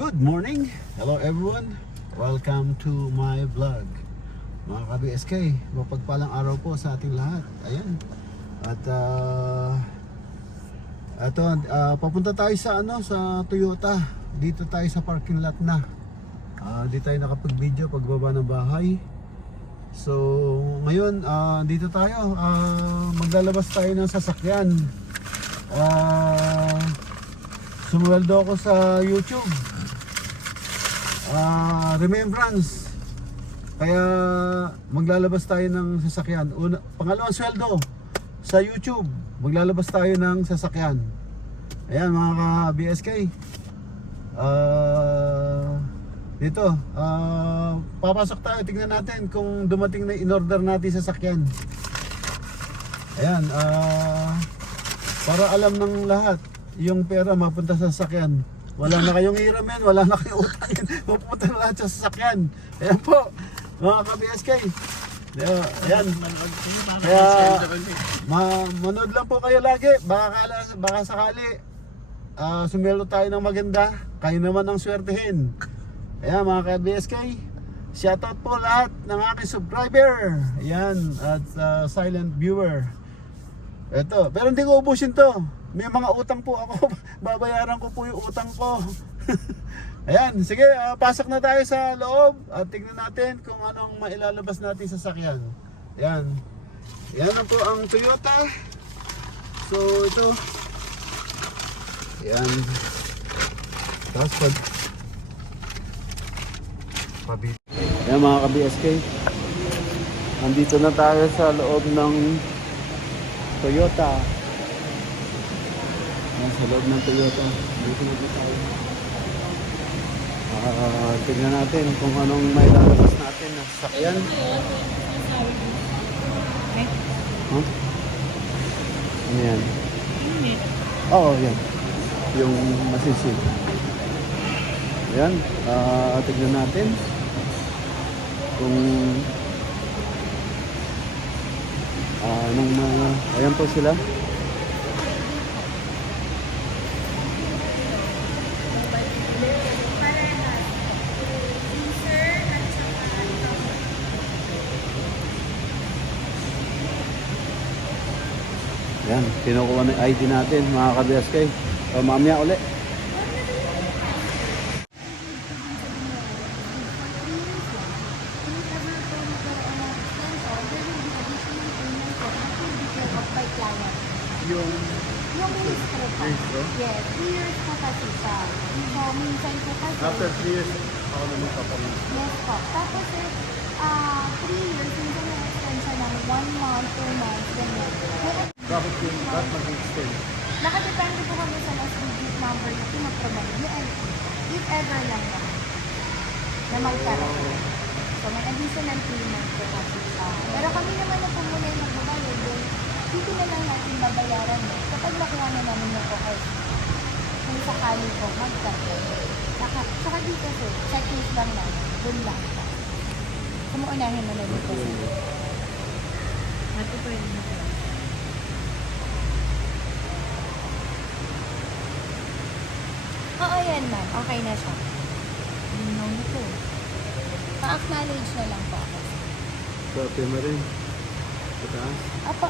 Good morning! Hello everyone! Welcome to my vlog. Mga ka-BSK, mapagpalang araw po sa ating lahat. Ayan. At papunta tayo sa sa Toyota. Dito tayo sa parking lot na. Dito tayo nakapag-video pagbaba ng bahay. So, ngayon dito tayo maglalabas tayo ng sasakyan. Sumweldo ako sa YouTube. Remembrance. Kaya maglalabas tayo ng sasakyan. Pangalawang sweldo sa YouTube, maglalabas tayo ng sasakyan. Ayan mga ka-BSK. Dito papasok tayo, tingnan natin kung dumating na in-order natin sasakyan. Ayan, para alam ng lahat yung pera mapunta sa sasakyan. Wala na kayong hiramin, wala na kayong utangin. Mapupunta na lahat sa sasakyan. Ayan po, mga ka-BSK. Ayan. Kaya manood lang po kayo lagi. Baka sakali sumelo tayo ng maganda. Kayo naman ang swertehin. Ayan mga ka-BSK. Shoutout po lahat ng aking subscriber. Ayan, at silent viewer. Ito, pero hindi ko ubusin to. May mga utang po ako. Babayaran ko po yung utang ko. Ayan, sige, pasok na tayo sa loob at tingnan natin kung anong mailalabas natin sa sasakyan. Ayan. Yan na po ang Toyota. So, ito. Ayan. Tapos ayan mga ka-BSK. Nandito na tayo sa loob ng Toyota. Sa loob ng Toyota. Dito na tayo. Tignan natin kung anong may lalabas natin na sasakyan. Huh? Ano yan? Oo, yan. Yung masisid. Ayan. Tignan natin kung ayan po sila. Yan, kinukuha ng ID natin mga ka-BSK. So mamaya ulit. Yung registro pa. Yes, 3 years po kasi siya. So, minsan po kasi... After 3 years, ako naman papalit. Yes po. Tapos, 3 years, minsan na-extend siya ng 1 month, 2 months, ganyan. Bakit yung mag-extend? Nakadepende po kami sa last digit number na pinag-provide. If ever lang naman na magkaroon. So, may additional payment po kasi siya. Pero kami naman na po muna yung magbabayad din. Dito na lang natin babayaran mo kapag nakuha na namin yung okay. Kung kung sakali po magkaroon. Tsaka dito sir, checklist lang lang. Doon lang po. So, maunahin na lang dito sir. Ito po yun. Oo, yan ma'am. Okay na siya. Linaw na po. Pa-acknowledge na lang po ako. Copy mo rin. Pataas. Apo.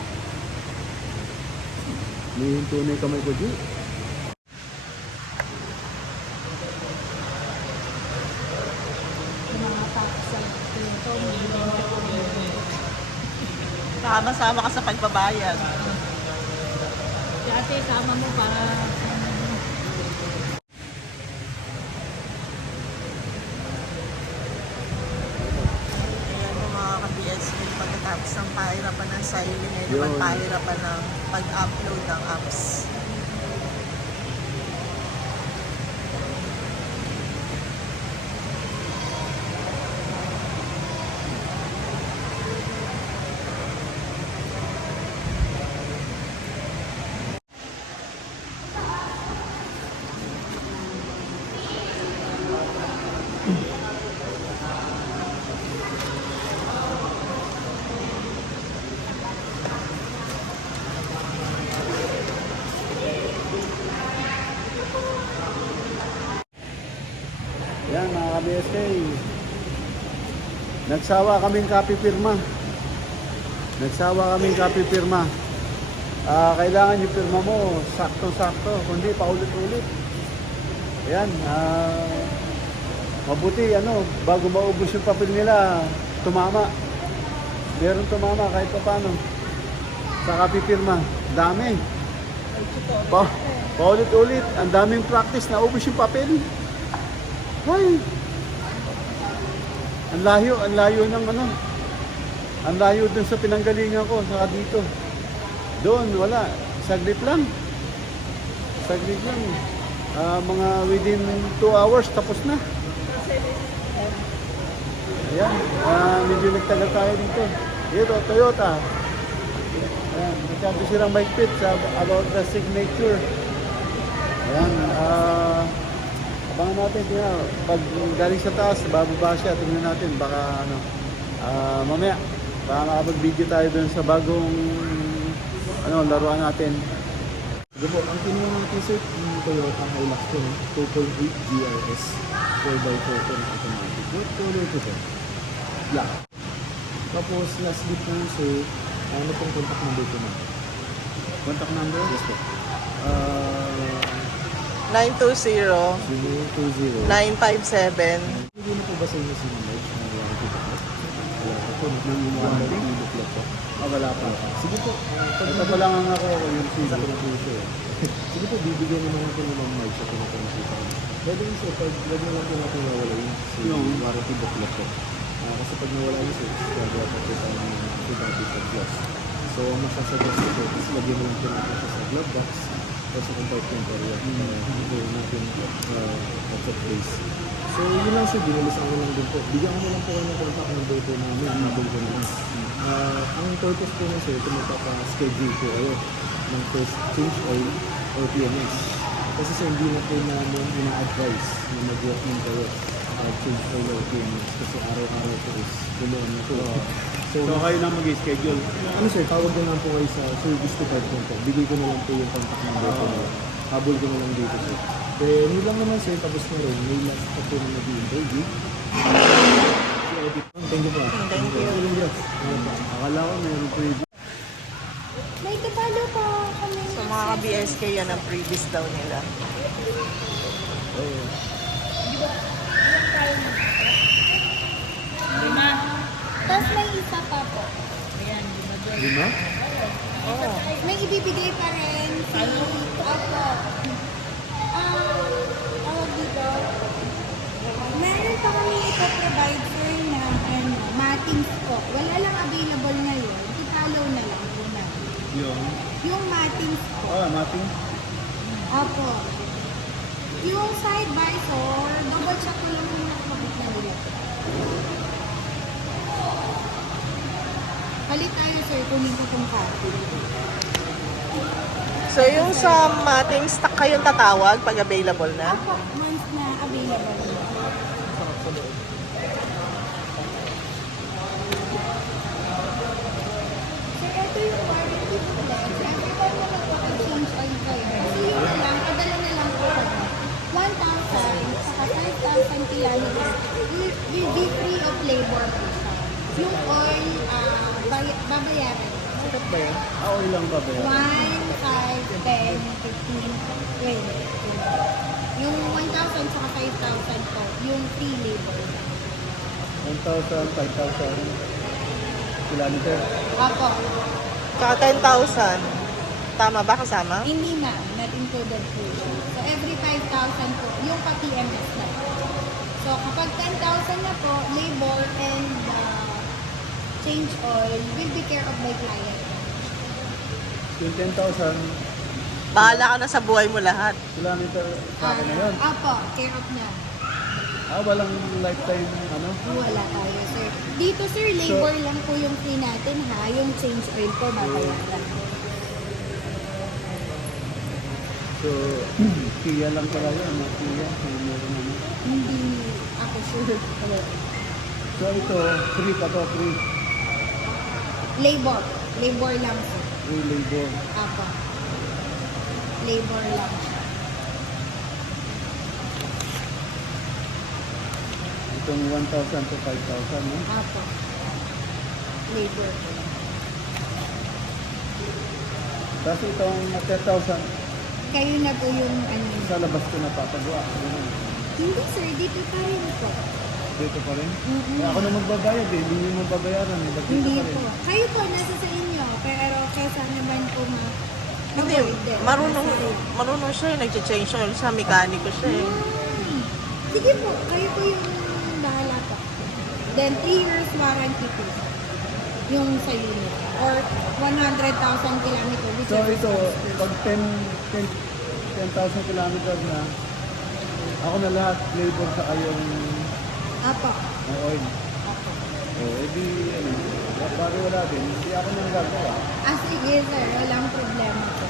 May tunay kamay ko, G. Yung mga tapos sa ito, Sama-sama ka sa pagbabayad. Dati, sama mo para... Ayan yung mga ka-BSB pagkatapos ng pahirapan ng signing ay naman Yun. pahirapan ng pag-upload ng apps. Yan mga ka-BSK. Nagsawa kaming copy pirma. Kailangan yung pirma mo sakto-sakto, kundi paulit-ulit. Ayan, mabuti bago maubos yung papel nila, tumama. Meron tumama kahit pa paano. Sa copy pirma, dami. Paulit-ulit, ang daming practice, naubos yung papel. Ay! Ang layo ng Ang layo dun sa pinanggalingan ko, saka dito. Doon, wala. Saglit lang. Mga within 2 hours, tapos na. Ayan, medyo nagtagal tayo dito. Dito, Toyota. Ayan, masyado silang mahigpit about the signature. Ayan, abangan natin, tingnan. Pag galing sa taas, bababa siya, tingnan natin, baka mamaya, baka makapag-video tayo dun sa bagong laruan natin. Sige po, ang kinuha natin sir, yung Toyota Hilux po, 2.8 GRS, 4x4 po na automatic. What color po po? Black. Tapos lastly po sir, ano pong contact number po natin? Contact number? Yes po. 920-957. 020. Hindi na po ba sa inyo sinunod na warranty po po? Wala pa po, warranty booklet po. Wala pa. Sige po, Ito pa lang ako, yung sa Facebook. producer. Sige po, bibigyan naman natin ng mga mic sa pinapnakita ko. Pwede yung sir, pwede na lang po natin nawala yung warranty booklet po. Kasi pag nawala yun sir, gagawa pa po tayo ng sa gloves. So, ang masasuggest ko po, is lagyan mo lang po natin siya sa glove box o sa compartment area. Hindi natin sa place. So, yun lang sir, dinalisan ko lang din po. Bigyan ko na lang po kayo ng contact number po namin, number ko namin. Ang purpose po nun sir, ito magpapa-schedule po kayo ng first change oil or PMS. Kasi sir, hindi na po namin ina-advise na mag-walk-in kayo change oil or PMS kasi araw-araw po is ganoon na po. So kayo na mag-schedule. Ano sir, tawag ko lang po kayo sa service department po. Bigay ko na lang po yung contact number ko. Habol ko na lang dito sir. Pero yun lang naman sir, tapos na rin. May last pa po na nag-interview. Si Edith. Thank you po. Thank you. Akala ko meron preview. May kapalo pa kami. So mga ka-BSK, yan ang previous daw nila. Tapos may isa pa po. Lima? May ibibigay pa rin si Opo. Tawag dito. Meron pa kami ito-provide sir na mattings po. Wala lang available ngayon. Italaw na lang po na. Yung mattings po. Mating. Opo. Yung side visor, double check ko lang yung nakabit na nila. Palit tayo sir, kunin ko itong copy. So yung sa mating stock kayong tatawag pag available na? Ako, months na available. Sir, ito yung warranty flex. Every time na mag-change oil kayo, kasi yun na lang, padala na lang po kami. 1,000 saka 5,000 kilometers. Will be free of labor po siya. Yung oil, babayaran. Sikat ba yan? Oil lang ba ba yan? 1, 5, 10, 15, 20. Yung 1,000 saka 5,000 po, yung free labor. 1,000, 5,000 kilometer. Apo. Tsaka 10,000. Tama ba kasama? Hindi ma'am, not included po siya. So every 5,000 po, yung pa-PMS na po. So kapag 10,000 na po, labor and change oil will be care of my client. Yung 10,000 Bahala ka na sa buhay mo lahat. kilometer sa akin na yun. Apo, care of na. Walang lifetime ano? Wala tayo, sir. Dito, sir, labor lang po yung free natin, ha? Yung change oil po, babayaran. So, Kia lang pala yun. Kia, meron ano. Hindi ako sure. So ito, free pa to, free. Labor. Labor lang, sir. Free labor. Apo. Labor lang siya. Itong 1,000 to 5,000, no? Apo. Labor po. Tapos itong 10,000, Kayo na po yung ano. sa labas ko napapagawa. Ganun. Hindi, sir. Dito pa rin po. Dito pa rin. Mhm. Ako na magbabayad eh, hindi nyo mababayaran. Ba't dito Hindi pa rin? po. Kayo po, nasa sa inyo. Pero kaysa naman po Hindi, marunong siya, nag-change oil sa mekaniko siya eh. Sige po, kayo po yung bahala po. Then 3 years warranty po. Yung sa unit. Or 100,000 kilometers. So ito, pag 10,000 kilometers na, ako na lahat, labor sa kayong Apo. oil. Apo. O, edi, ano, bago wala din, hindi ako nang gagawa. Sige sir, walang problema po.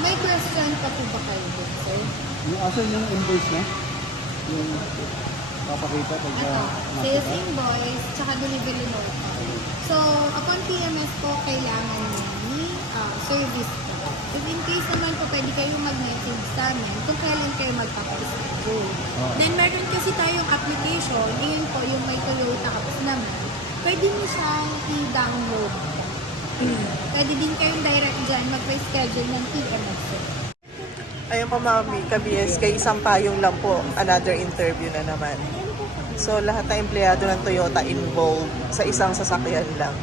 May question pa po ba kayo din, sir? Yung asan yung invoice na? Yung papakita pag Sales invoice, tsaka delivery note. So, upon PMS po, kailangan ni service po. If in case naman po, pwede kayong mag-message sa amin kung kailan kayo magpapaschedule. Then, meron kasi tayong application, yun po, yung may Toyota Apps naman. Pwede mo siyang i-download. Pwede din kayong direct dyan magpa-schedule ng PMS. Ayun pa mami, ka-BSK, isang payong lang po, another interview na naman. So lahat ng empleyado ng Toyota involved sa isang sasakyan lang.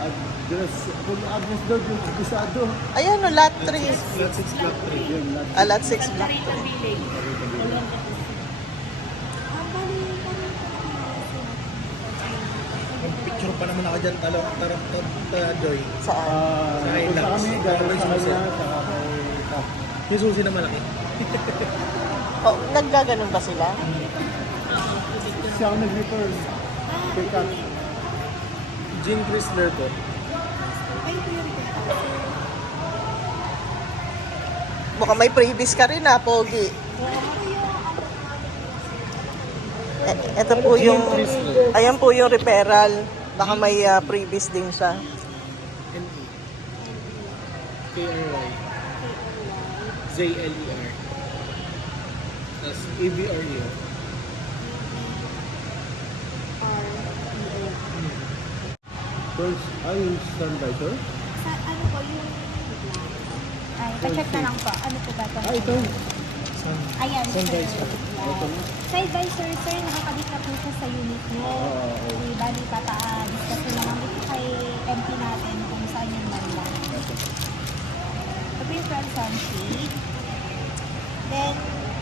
Address, full address daw, yung abisado. Ayan o, lot 3. Lot 6 block 3. Yun, lot Lot 6 block 3. Picture pa naman ako dyan, Doy. Saan? Sa kami, gano'n sa kanya, saka kay Kap. Yung susi na malaki. Oh, naggaganon ba sila? Siya ako nag-return kay Kap. Jim Chrysler po. Mukhang may previous ka rin ha, Pogi. Ito po yung, ayan po yung referral. Baka may previous din siya. NE. KRY. ZLER. Tapos ABRU. First, yung standby, sir? Sa ano po yung... Ay, pa-check na lang po. Ano po ba ito? Ito. Ayan, sir. Ito na. Side by sir, nakakabit na po siya sa unit niyo. Okay, bali discuss na naman ito kay MP natin kung saan yung banda. Ito yung front sunshade. Then,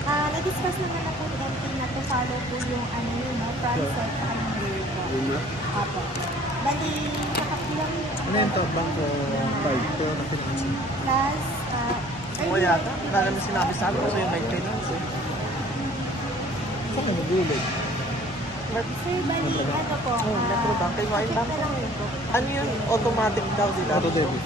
na-discuss naman na po ni MP na to follow po yung ano yun, no? Front set sa yung rear po. Yung na. Apo. Bali, nakapilang Ano yung top bank ko? 5 to na pinansin. plus, Oo yata. Wala naman sinabi sa akin kasi yung maintenance eh. Saan ka nagulog? Sir, bali, ano po, Metrobank. Kay Wine check Bank. na lang din po. Ano yun? Automatic daw nila. Auto debit.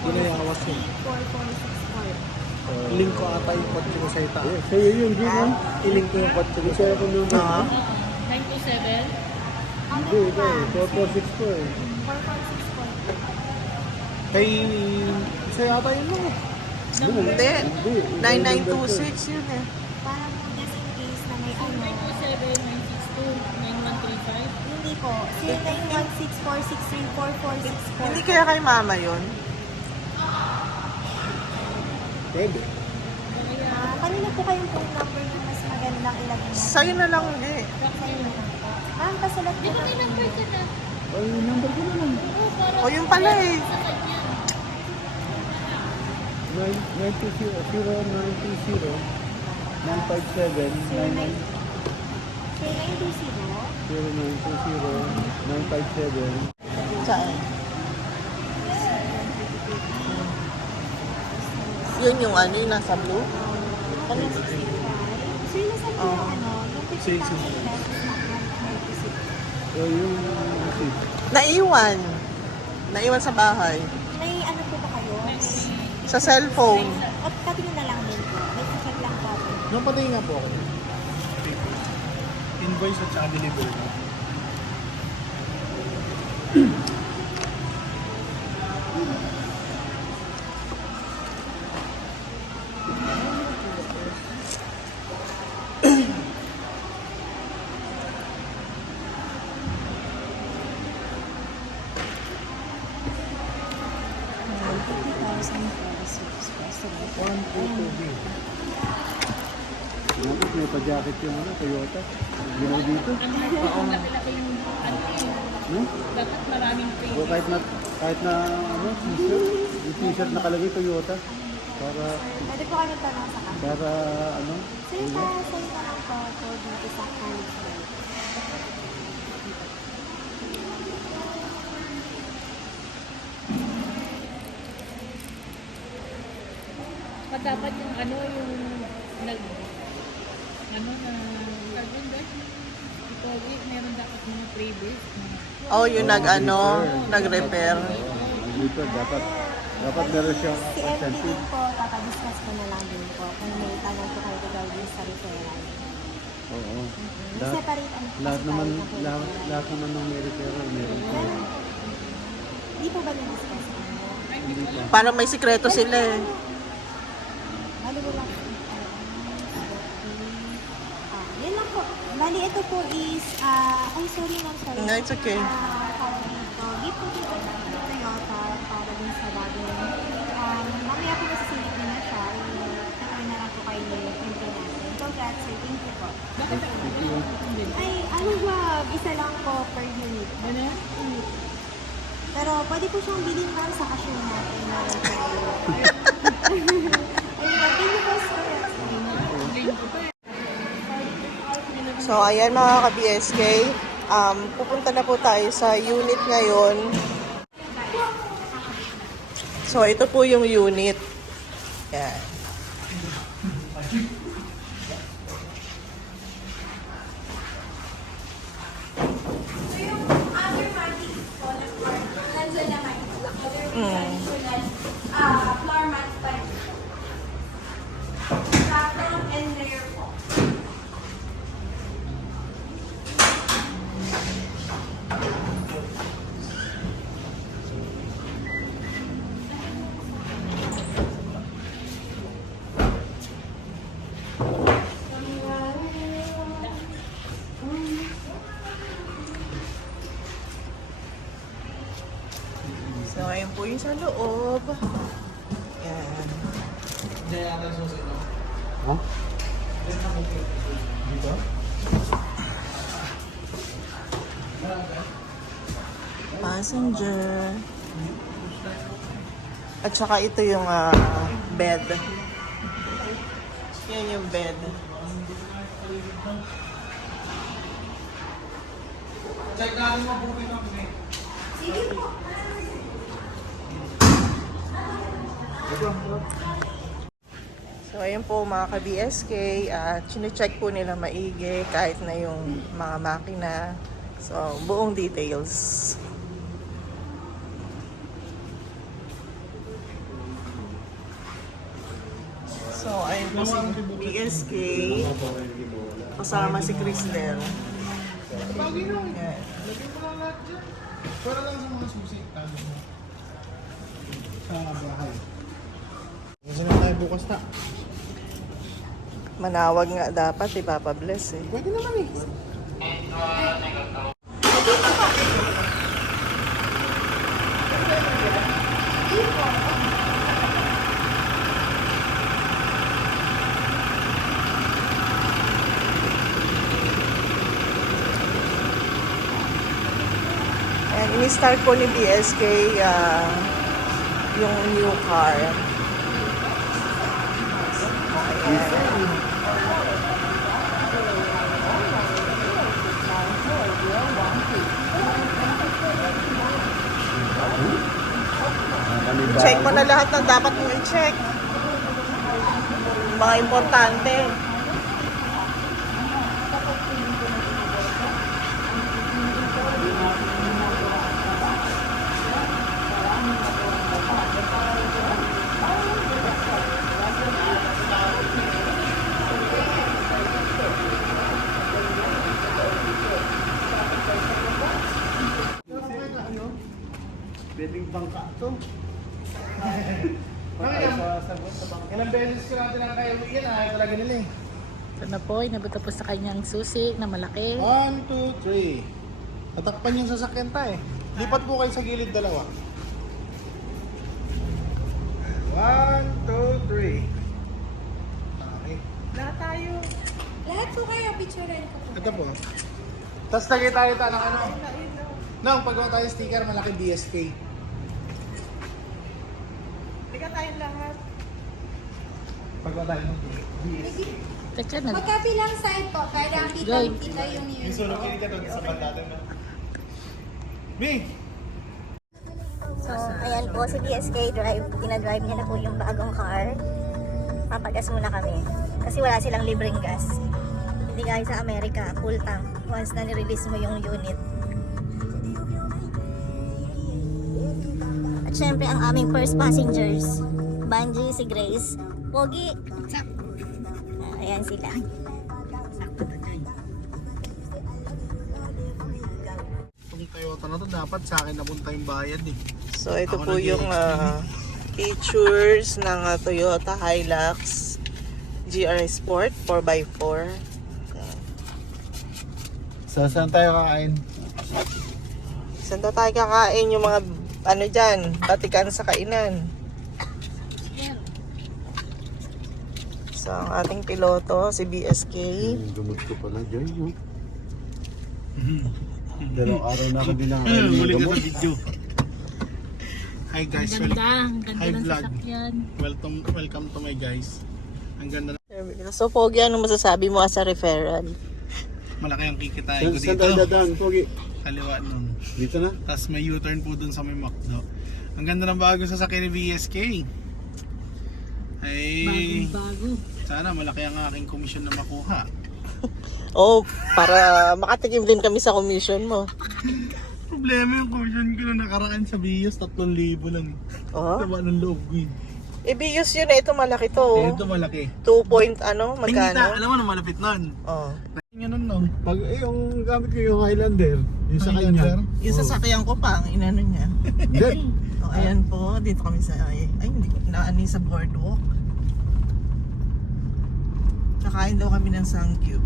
Yun na yung awas yun. 4464. Link ko ata yung kotse ko sa ita. Sa'yo yun, di ba? I-link ko yung kotse ko sa Sa'yo ko number. Ah. 927? Hindi, ito eh. 4464 eh. 4464. Kay... Isa yata yun mo. Hindi. 9926 yun eh. Para po just in case na may ano, 927-962-9135? hindi po, 091646344464. Hindi kaya kay mama yun? Pwede. Kanina po kayong phone number yung mas magandang ilagay natin. Sa'yo na lang hindi. Ma'am, pasulat po. Di ba may number ka na? Ay, number ko na lang. Oo, para O yun pala eh. sa kanya. 920-957-990. 0920. 0920-957. Saan? Yun yung ano, yung nasa blue? Ano? Sir, nasa po yung ano, yung 50,000 pesos na 196. Yung Naiwan. Naiwan sa bahay. May ano po ba kayo? Sa cellphone. At patingin na lang din po. May check lang po ako. Nung pati nga po ako. Invoice at saka delivery. Dapat may pa-jacket yung ano, Toyota. Ginaw dito. Ang laki-laki yung ano eh. No? Dapat maraming O free. kahit na ano, t-shirt. Yung t-shirt nakalagay Toyota. Para, Pwede po kayo tanong sa kanya. para ano, Sir, pa-send na lang po po dito sa Carlsberg. Dapat yung ano, yung nag... Ano na... Gagawin ba? Ito, meron dapat mga freebies. Oh, yung nag-repair. dito, dapat meron siyang Si MD incentive. din po, papadiscuss ko na lang din po kung may tanong po kayo gagawin sa referral. Oo. Lahat, Separate ano po lahat kasi naman, tayo na lahat, referral. lahat naman ng may referral, meron po. Di po ba na-discuss ano? Hindi pa. Para may sikreto sila eh. Bali mo lang. Yun lang po. Bali, ito po is, ay sorry ma'am, sorry. No, it's okay. Tawag dito. Gift po dito sa Toyota para din sa bagong. Mamaya po masisilip niyo na siya. Tatay na lang po kayo yung entry natin. Congrats sir, thank you po. Ay, ano ba? Isa lang po per unit. Ano? Unit. Pero pwede po siyang bilhin ma'am sa cashier natin. Meron po. Ayun ba? Thank you po sir. So, ayan mga ka-BSK. Pupunta na po tayo sa unit ngayon. So, ito po yung unit. Yan. So yung other matic po, nandun naman. Other traditional floor mat pa rin. Saffron and layer po. So, ayan po yung sa loob. Yan. Ha? Passenger. At saka ito yung bed. Yan yung bed. So, So, ayun po mga ka-BSK, chine-check po nila maigi kahit na yung mga makina. So, buong details. So, ayun po si BSK. Kasama si Cristel. Yan. Para lang sa mga susi. Sa bahay. Kasi na tayo bukas na. Manawag nga dapat, ipapabless eh. Pwede naman eh. And ini-start po ni BSK yung new car. Ayan. Check mo na lahat ng dapat mong i-check. Mga importante. Pwedeng bangka to. Ilang beses ko natin ang kaya uwiin, ayaw talaga nila eh. Ito na po, inabot na po sa kanyang susi na malaki. 1, 2, 3. Tatakpan yung sasakyan tayo eh. Lipat po kayo sa gilid dalawa. 1, 2, 3. Okay. Lahat tayo. Lahat po kayo, picturean ko po. Ito po. Tapos lagay tayo ng ano. Nang paggawa tayo sticker, malaki BSK. Liga tayong lahat. Paggawa tayo ng BSK. Teka na. Magkabilang side po, para Joy. kita yung news. Sunog kini ka doon sa bandatan na. B! So, ayan po si BSK Drive. Pinadrive niya na po yung bagong car. Papagas muna kami. Kasi wala silang libreng gas. Hindi gaya sa Amerika, full tank. Once na nirelease mo yung unit. At syempre ang aming first passengers. Banji, si Grace. Pogi. Ayan sila. Itong Toyota na to, dapat sa akin napunta yung bayad eh. So, ito Ako po yung features ng Toyota Hilux GR Sport 4x4. Saan tayo kakain? Saan daw tayo kakain yung mga ano dyan, batikan sa kainan. So, ang ating piloto, si BSK. Gamot ko pala, Joy. No? Dalawang araw na ako din nakakain ng Huli ka gamot. sa video. Hi guys, Ang ganda. Ang ganda Hi, ng vlog. sasakyan. welcome to my guys. Ang ganda na. So, Pogi, ano masasabi mo as a referral? Malaki ang kikitain ko Saan dito. tayo dadaan, Pogi? Kaliwa nun. Dito na? Tapos may U-turn po dun sa may McDo. Ang ganda ng bago sasakyan ni BSK. Ay, Bago. sana malaki ang aking komisyon na makuha. Oh, para makatikim din kami sa commission mo. Problema yung komisyon ko na nakaraan sa Bios, 3,000 lang. Oh. Taba ng loob ko yun. Ibius yun eh, ito malaki to. Ito malaki. 2 point ano, Ay, hindi ta, magkano? alam mo na malapit nun. Oh. Tingnan nun no. Pag yung gamit ko yung Highlander, yung sa kanya. Yung sasakyan ko pa, ang inano niya. Hindi. Oh, ayan po, dito kami sa, ay hindi, naani sa boardwalk. Kakain daw kami ng Sangyup.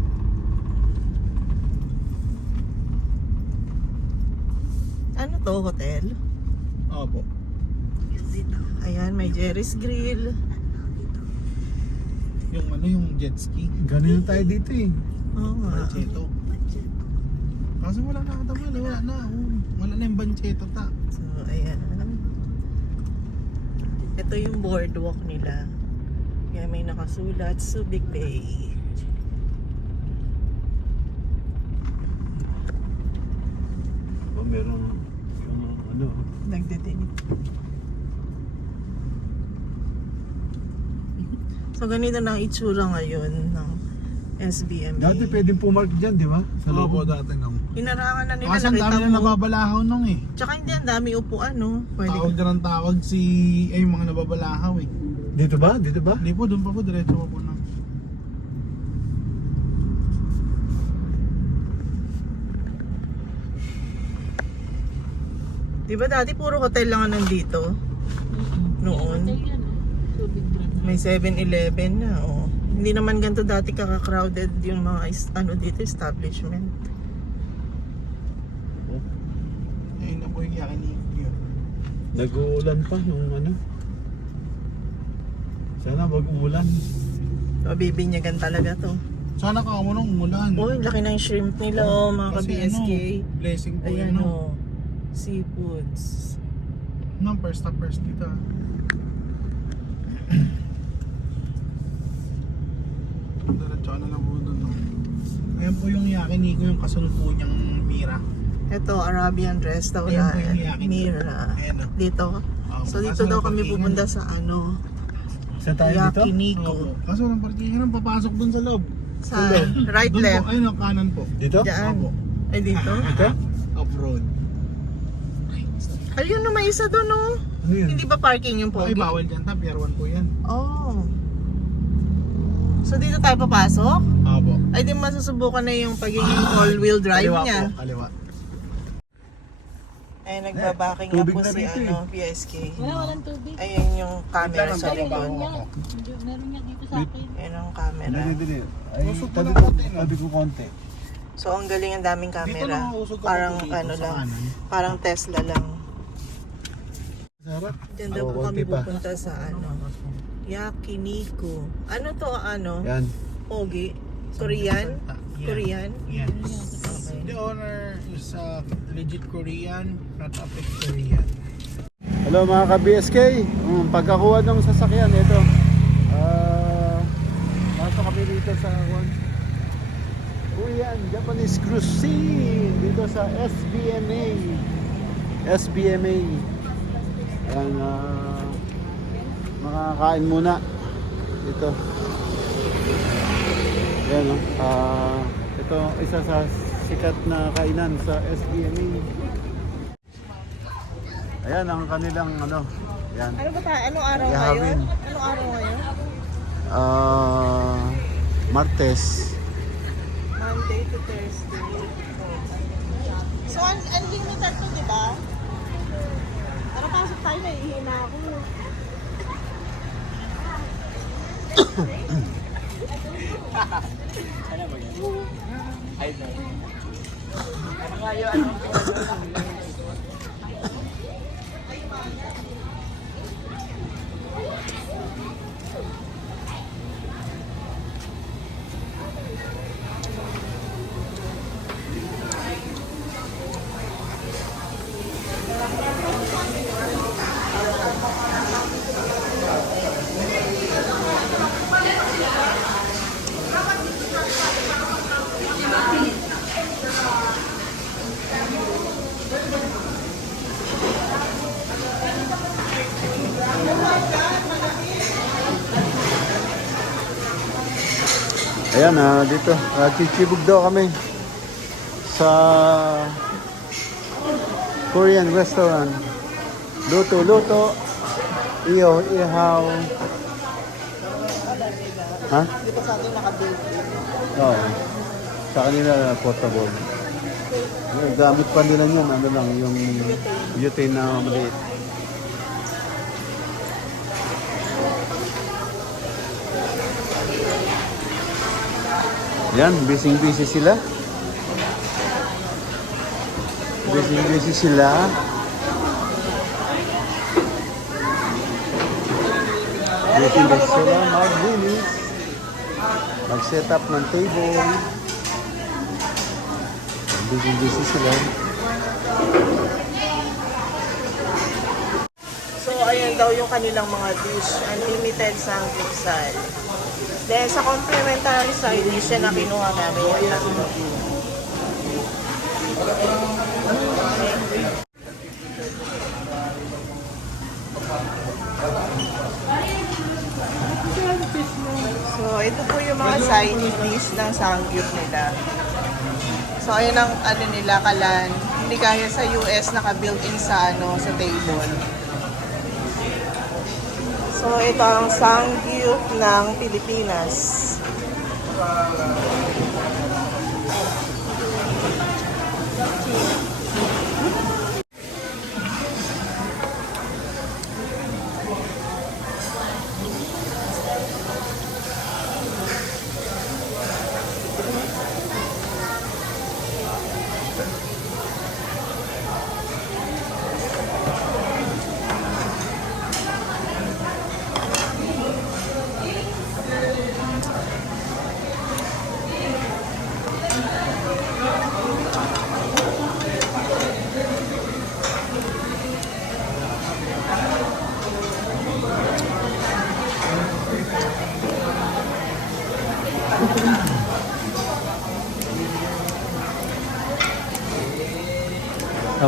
Ano to, hotel? Opo. Ayan, may Jerry's Grill. Yung ano, yung jet ski. Ganun tayo dito eh. Oo nga. Bancheto. Kasi wala na katamal, wala na. Oh, wala na yung bancheto ta. So, ayan. Ito yung boardwalk nila. Kaya may nakasulat, Subic Bay. O meron yung ano. Nagdidinig. So ganito na ang itsura ngayon ng SBM. Dati pwedeng pumark dyan, di ba? Sa Opo, loob. dati nung. Hinarangan na nila, Kasi ang dami nakita na mo. nababalahaw nung eh. Tsaka hindi, ang dami upuan, no? Pwede Tawag na ng tawag si, ay yung mga nababalahaw eh. Dito ba? Dito ba? Hindi po, doon pa po, diretso pa po na. Di ba dati puro hotel lang ang nandito? Noon. May 7-Eleven na, oh. Hindi naman ganito dati kaka-crowded yung mga ano dito, establishment. Ayun na po yung yakinilig yun. Nag-uulan pa nung ano. Sana mag-uulan. Mabibinyagan talaga to. Sana ka mo nung umulan. Oh, laki ng shrimp nila, oh, mga Kasi ka-BSK. blessing po Ayan, yun. oh. Seafoods. No, first na first dito. Diretso na lang po doon. No? Ayan po yung yakinigo, yung kasunod po niyang mira. Ito, Arabian restaurant. Ayan po yung yakinigo. Mira. Ayan, oh. Dito. So dito daw kami pupunta sa ano, Saan tayo dito? Yakiniku. Kaso walang parkingan, papasok doon sa loob. Sa right, Doon left. Po, ayun, ang kanan po. Dito? Diyan. Opo. Ay, dito? Dito? Off-road. Ayun, no, may isa doon, oh. Ano yun? Hindi ba parking yung Ay, pogi? bawal dyan ta, Pier 1 po yan. Oh. So dito tayo papasok? Opo. Ay, di masusubukan na yung pagiging all-wheel drive Kaliwa niya. po, kaliwa. Ay, nagbabaking na Tubig po na si rito, ano, PSK. Walang tubig. Ayun yung camera sa Meron likod. niya. Meron niya dito sa akin. Ayun ang camera. Dali, dali. Ay, Usog tabi mo ko, lang konti, no? tabi ko konti. So ang galing, ang daming Dito camera. lang usog ka Parang po dito, ano sa lang, kanan. parang Tesla lang. Sarap. Diyan daw Oo, po kami konti pa. pupunta sa ano, Yakiniku. Ano to, ano? Yan. Pogi? Korean? Yeah. Korean? Yes. Okay. The owner is legit Korean, not a fake Korean. Hello mga ka-BSK. Pagkakuha ng sasakyan, ito. Pasok kami dito sa Korean Japanese Cuisine dito sa SBMA. SBMA. Ayan, makakain muna dito. Ayan, ito isa sa sikat na kainan sa SBMA. Ayan ang kanilang ano. Ayan. Ano ba tayo? Anong araw Ihawin. ngayon? Anong araw ngayon? Martes. Monday to Thursday. So, unlimited to, di ba? Tara, pasok tayo, nahihina ako. Ayan, dito. Chichibog daw kami sa Korean restaurant. Luto, ihaw, ihaw. Ha? Di ba sa atin naka-built? Oo. Sa kanila portable. Yung gamit pa nila yun, ano lang, yung butane na maliit. Yan, busy sila. Busy sila. Busy sila maglinis. Mag-set up ng table. Busy sila. So, ayan daw yung kanilang mga dish. Unlimited samgyeopsal. Then, sa complimentary side dish na kinuha namin yung tatlo. ito po yung mga side dish ng Samgyup nila. So, ayun ang ano nila, kalan. Hindi kaya sa US naka-built-in sa sa table. So, ito ang Samgyup ng Pilipinas.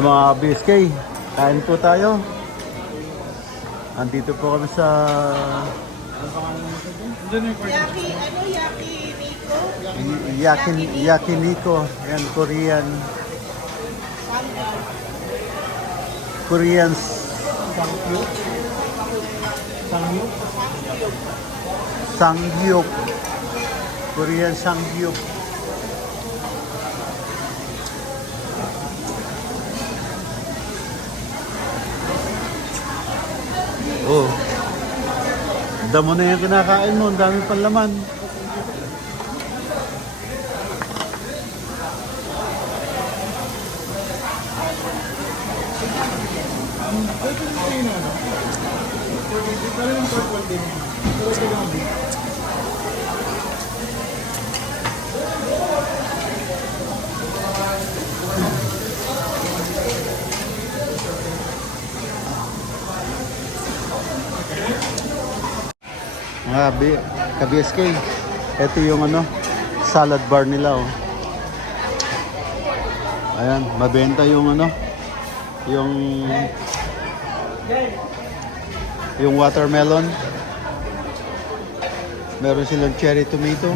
Mga BSK, kain po tayo. Andito po kami sa Yakiniku. Yan, Korean Samgyup. Korean Samgyup. Oh. Damo na yung kinakain mo, ang dami pang laman. Mga ka-BSK, ito yung salad bar nila, oh. Ayan, mabenta yung yung watermelon. Meron silang cherry tomato.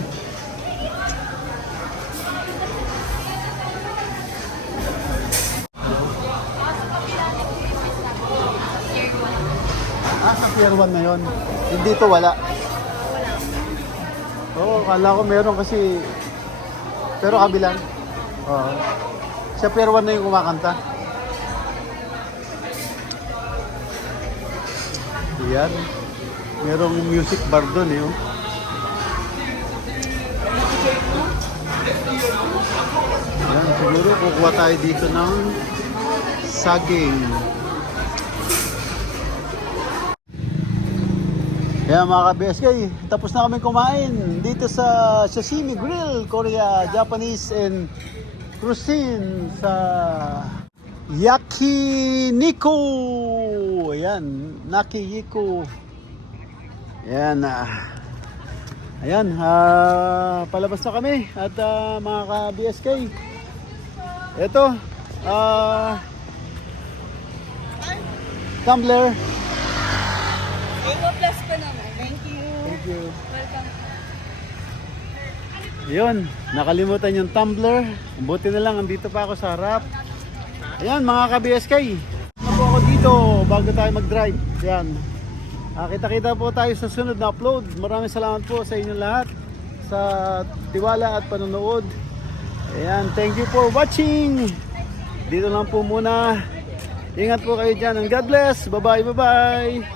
Sa Pier 1 na yun. Hindi to wala. Oo, kala ko meron kasi. Pero kabilang. Oo. Sa Pier 1 na yung kumakanta. Yan. Merong music bar doon eh. Oh. Yan, siguro kukuha tayo dito ng saging. Kaya mga ka-BSK, tapos na kami kumain dito sa Sashimi Grill, Korea, Japanese and cuisine sa Yakiniku. Ayan, Nakiyiko. Ayan, ayan, palabas na kami at mga ka-BSK. Ito, tumbler. Plus pa naman. Thank you. Thank you. Welcome. Yun, nakalimutan yung tumbler. Buti na lang, andito pa ako sa harap. Ayan, mga ka-BSK. Ano po ako dito bago tayo mag-drive. Ayan. Kita-kita po tayo sa sunod na upload. Maraming salamat po sa inyong lahat sa tiwala at panonood. Ayan, thank you for watching. Dito lang po muna. Ingat po kayo dyan and God bless. Bye-bye, bye-bye.